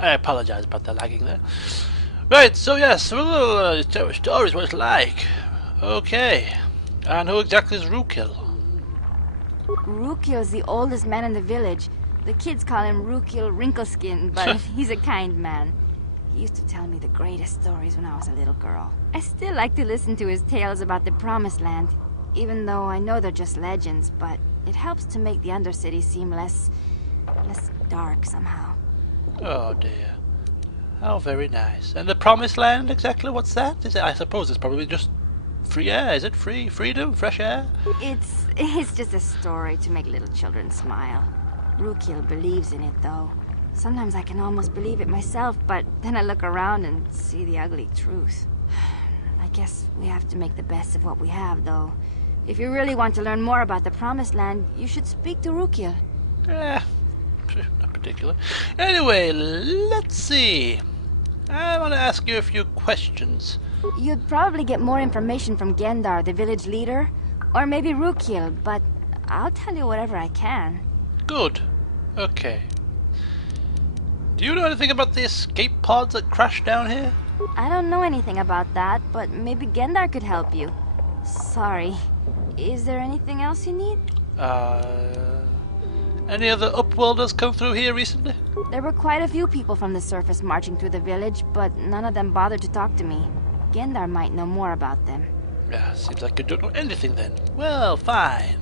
I apologize about the lagging there. Right, so yes, stories what it's like. Okay. And who exactly is Rukil? Rukil's the oldest man in the village. The kids call him Rukil Wrinkleskin, but he's a kind man. He used to tell me the greatest stories when I was a little girl. I still like to listen to his tales about the Promised Land, even though I know they're just legends, but it helps to make the Undercity seem less dark somehow. Oh dear. How very nice. And the Promised Land, exactly what's that? Is it, I suppose it's probably just free air, is it? Freedom? Fresh air? It's just a story to make little children smile. Rukil believes in it, though. Sometimes I can almost believe it myself, but then I look around and see the ugly truth. I guess we have to make the best of what we have, though. If you really want to learn more about the Promised Land, you should speak to Rukil. Eh, not particular. Anyway, let's see. I want to ask you a few questions. You'd probably get more information from Gendar, the village leader, or maybe Rukil, but I'll tell you whatever I can. Good. Okay. Do you know anything about the escape pods that crashed down here? I don't know anything about that, but maybe Gendar could help you. Sorry. Is there anything else you need? Any other Upworlders come through here recently? There were quite a few people from the surface marching through the village, but none of them bothered to talk to me. Gendar might know more about them. Yeah, seems like you don't know anything then. Well, fine.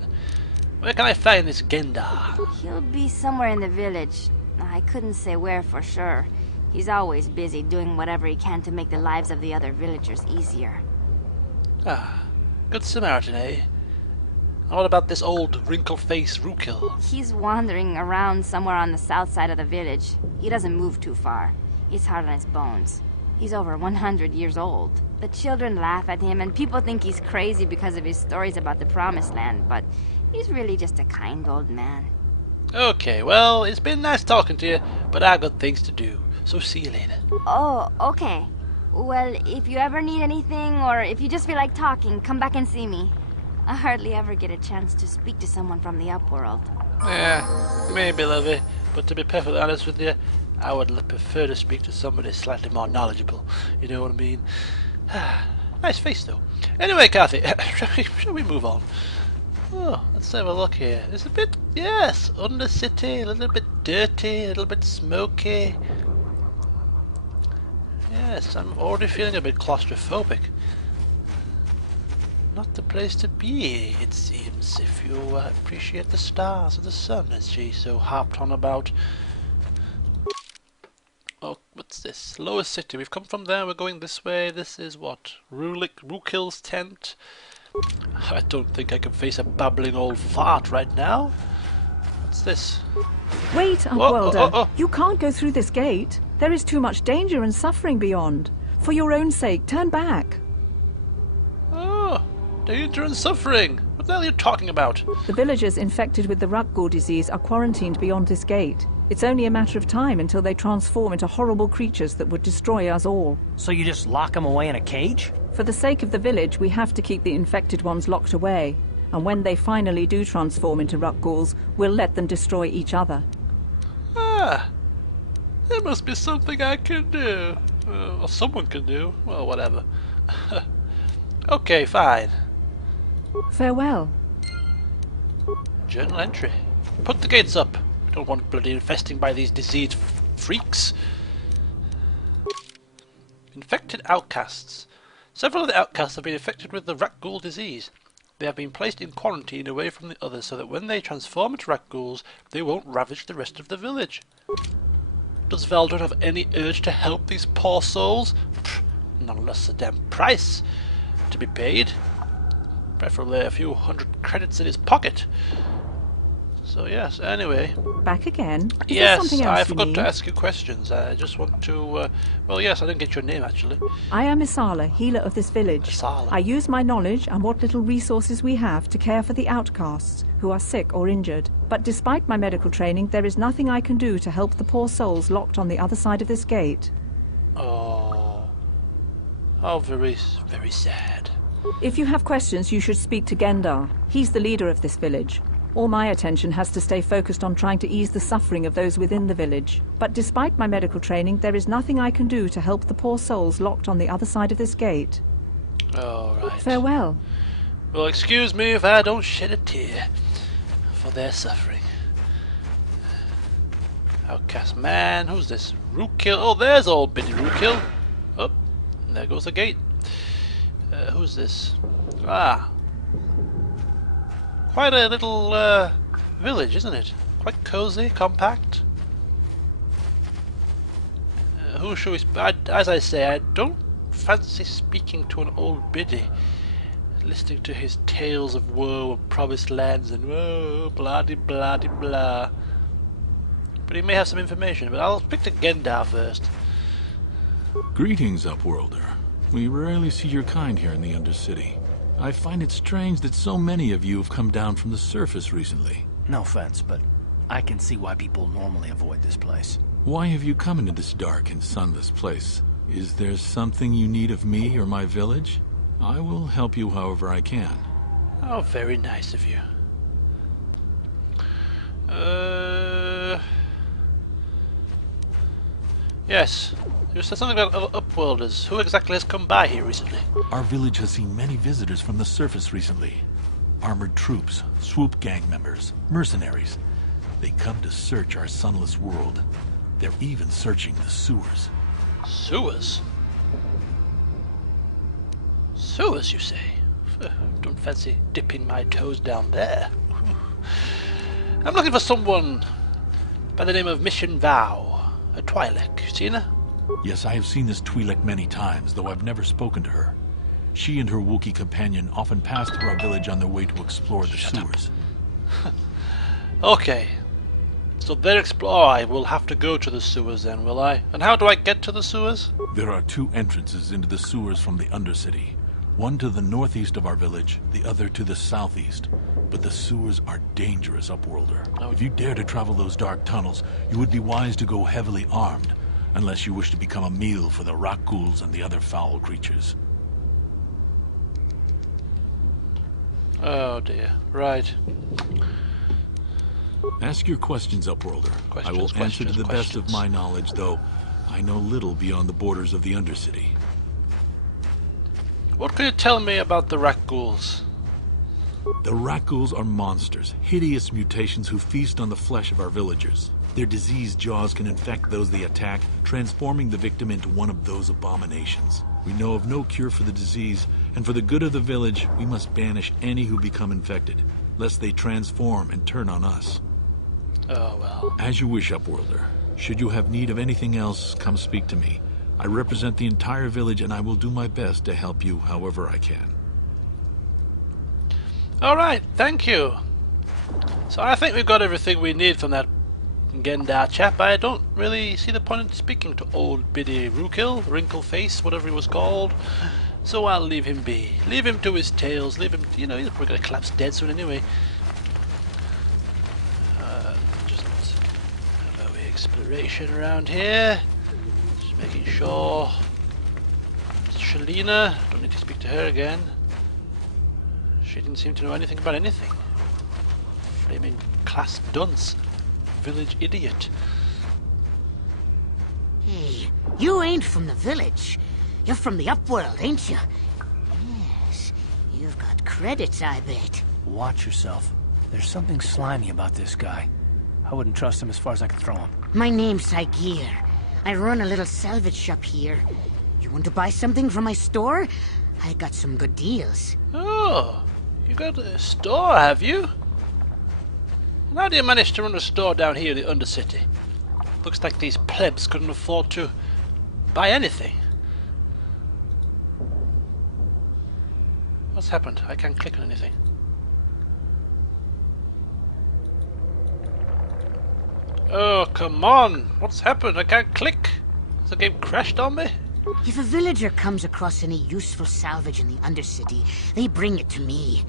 Where can I find this Gendar? He'll be somewhere in the village. I couldn't say where for sure. He's always busy doing whatever he can to make the lives of the other villagers easier. Ah, good Samaritan, eh? And what about this old wrinkle-faced Rukil? He's wandering around somewhere on the south side of the village. He doesn't move too far. He's hard on his bones. He's over 100 years old. The children laugh at him, and people think he's crazy because of his stories about the Promised Land, but he's really just a kind old man. Okay, well, it's been nice talking to you, but I got things to do, so see you later. Oh, okay. Well, if you ever need anything, or if you just feel like talking, come back and see me. I hardly ever get a chance to speak to someone from the Upworld. Yeah, maybe, Lily, but to be perfectly honest with you, I would prefer to speak to somebody slightly more knowledgeable, you know what I mean? Nice face, though. Anyway, Kathy, shall we move on? Oh, let's have a look here. It's a bit, yes, Undercity, a little bit dirty, a little bit smoky. Yes, I'm already feeling a bit claustrophobic. Not the place to be, it seems, if you appreciate the stars and the sun, as she so harped on about. Oh, what's this? Lower City. We've come from there, we're going this way. This is what? Rukil's tent? I don't think I can face a babbling old fart right now. What's this? Wait, Upworlder. Oh. You can't go through this gate. There is too much danger and suffering beyond. For your own sake, turn back. Oh, danger and suffering. What the hell are you talking about? The villagers infected with the Rukgul disease are quarantined beyond this gate. It's only a matter of time until they transform into horrible creatures that would destroy us all. So you just lock them away in a cage? For the sake of the village, we have to keep the infected ones locked away. And when they finally do transform into Rukguls, we'll let them destroy each other. Ah, there must be something I can do. Or someone can do. Well, whatever. Okay, fine. Farewell. Journal entry. Put the gates up. We don't want bloody infesting by these diseased freaks. Infected outcasts. Several of the outcasts have been infected with the Rukgul disease. They have been placed in quarantine away from the others so that when they transform into Rukguls, they won't ravage the rest of the village. Does Valdrin have any urge to help these poor souls? Pfft, not unless a damn price to be paid. Preferably a few hundred credits in his pocket. So yes, anyway. Back again? Is there Yes, something else I you forgot need? to ask you questions. I just want to... well, yes, I didn't get your name, actually. I am Isala, healer of this village. Isala. I use my knowledge and what little resources we have to care for the outcasts who are sick or injured. But despite my medical training, there is nothing I can do to help the poor souls locked on the other side of this gate. Oh. How very, very sad. If you have questions, you should speak to Gendar. He's the leader of this village. All my attention has to stay focused on trying to ease the suffering of those within the village. But despite my medical training, there is nothing I can do to help the poor souls locked on the other side of this gate. All right. Farewell. Well, excuse me if I don't shed a tear for their suffering. Outcast man, who's this? Rookil. Oh, there's old Biddy Rookil. Oh, there goes the gate. Who's this? Ah. Quite a little village, isn't it? Quite cozy, compact. Who should we as I say, I don't fancy speaking to an old biddy, listening to his tales of woe and promised lands and whoa, blah de blah de blah. But he may have some information, but I'll speak to Gendar first. Greetings, Upworlder. We rarely see your kind here in the Undercity. I find it strange that so many of you have come down from the surface recently. No offense, but I can see why people normally avoid this place. Why have you come into this dark and sunless place? Is there something you need of me or my village? I will help you however I can. Oh, very nice of you. Yes. You said something about Upworlders. Who exactly has come by here recently? Our village has seen many visitors from the surface recently. Armored troops, swoop gang members, mercenaries. They come to search our sunless world. They're even searching the sewers. Sewers? Sewers, you say? Don't fancy dipping my toes down there. I'm looking for someone by the name of Mission Vow, a Twi'lek. You seen her? Yes, I have seen this Twi'lek many times, though I've never spoken to her. She and her Wookiee companion often pass through our village on their way to explore the sewers. Okay. So they're I will have to go to the sewers then, will I? And how do I get to the sewers? There are two entrances into the sewers from the Undercity. One to the northeast of our village, the other to the southeast. But the sewers are dangerous, Upworlder. Oh. If you dare to travel those dark tunnels, you would be wise to go heavily armed, unless you wish to become a meal for the Rakghouls and the other foul creatures. Oh dear. Right. Ask your questions, Upworlder. I will answer to the best of my knowledge, though I know little beyond the borders of the Undercity. What can you tell me about the Rakghouls? The Rakghouls are monsters, hideous mutations who feast on the flesh of our villagers. Their diseased jaws can infect those they attack, transforming the victim into one of those abominations. We know of no cure for the disease, and for the good of the village, we must banish any who become infected, lest they transform and turn on us. Oh, well. As you wish, Upworlder. Should you have need of anything else, come speak to me. I represent the entire village, and I will do my best to help you however I can. Alright, thank you. So I think we've got everything we need from that Gendar chap. I don't really see the point in speaking to old Biddy Rookil, Wrinkleface, whatever he was called. So I'll leave him be. Leave him to his tales. Leave him, you know, he's probably going to collapse dead soon anyway. Just have a exploration around here. Just making sure. Shalina, don't need to speak to her again. She didn't seem to know anything about anything. Flaming class dunce. Village idiot. Hey, you ain't from the village. You're from the Upworld, ain't you? Yes, you've got credits, I bet. Watch yourself. There's something slimy about this guy. I wouldn't trust him as far as I could throw him. My name's Saigir. I run a little salvage shop here. You want to buy something from my store? I got some good deals. Oh, you got a store, have you? And how do you manage to run a store down here in the Undercity? Looks like these plebs couldn't afford to buy anything. What's happened? I can't click on anything. Oh, come on! What's happened? I can't click! Has the game crashed on me? If a villager comes across any useful salvage in the Undercity, they bring it to me.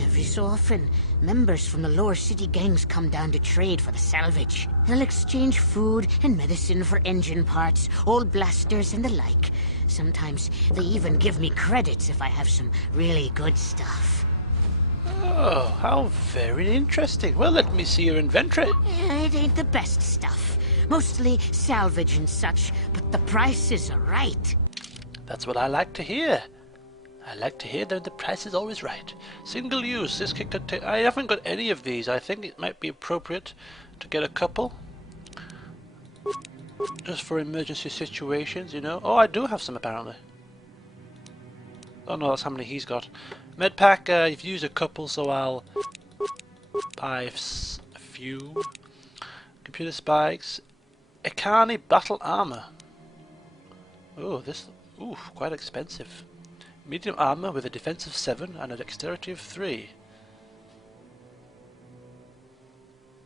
Every so often, members from the lower city gangs come down to trade for the salvage. They'll exchange food and medicine for engine parts, old blasters and the like. Sometimes they even give me credits if I have some really good stuff. Oh, how very interesting. Well, let me see your inventory. It ain't the best stuff. Mostly salvage and such, but the prices are right. That's what I like to hear. I like to hear that the price is always right. Single use. This kit could take... I haven't got any of these. I think it might be appropriate to get a couple. Just for emergency situations, you know. Oh, I do have some apparently. Oh no, that's how many he's got. Medpack, I've used a couple, so I'll buy a few. Computer spikes. Ekani battle armor. Oh, this... Ooh, quite expensive. Medium armor with a defense of 7 and a dexterity of 3.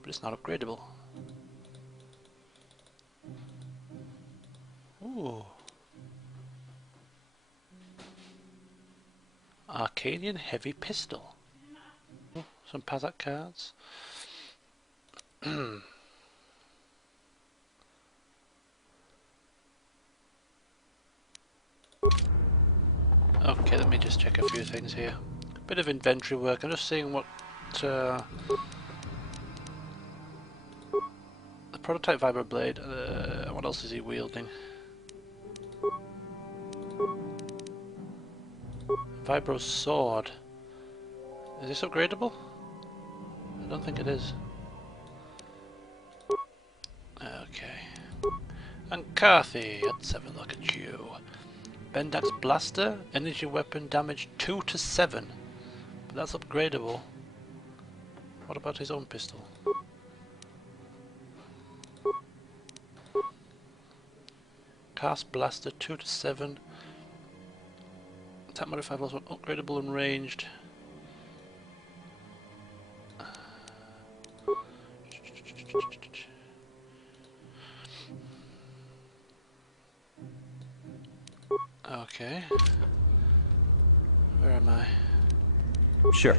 But it's not upgradable. Ooh. Arcanian heavy pistol. Some Pazak cards. Okay, let me just check a few things here. Bit of inventory work. I'm just seeing what the prototype vibroblade. What else is he wielding? Vibro sword. Is this upgradable? I don't think it is. Okay. And Carthy, let's have a look at you. Bendax blaster, energy weapon damage 2 to 7. But that's upgradable. What about his own pistol? Cast blaster 2 to 7. Attack modifier +1, upgradable and ranged. Okay. Where am I? Sure.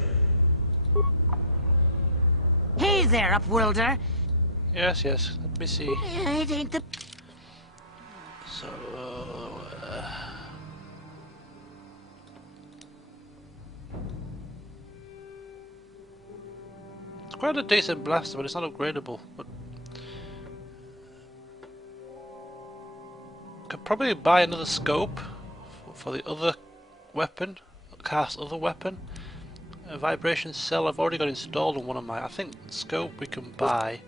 Hey there, Upworlder. Yes, yes. Let me see. It ain't the... So, it's quite a decent blaster, but it's not upgradable. But could probably buy another scope for the other weapon, cast other weapon. A vibration cell I've already got installed on one of my. I think scope we can buy.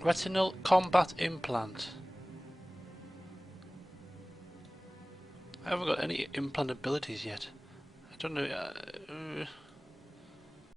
Retinal combat implant. I haven't got any implant abilities yet. I don't know.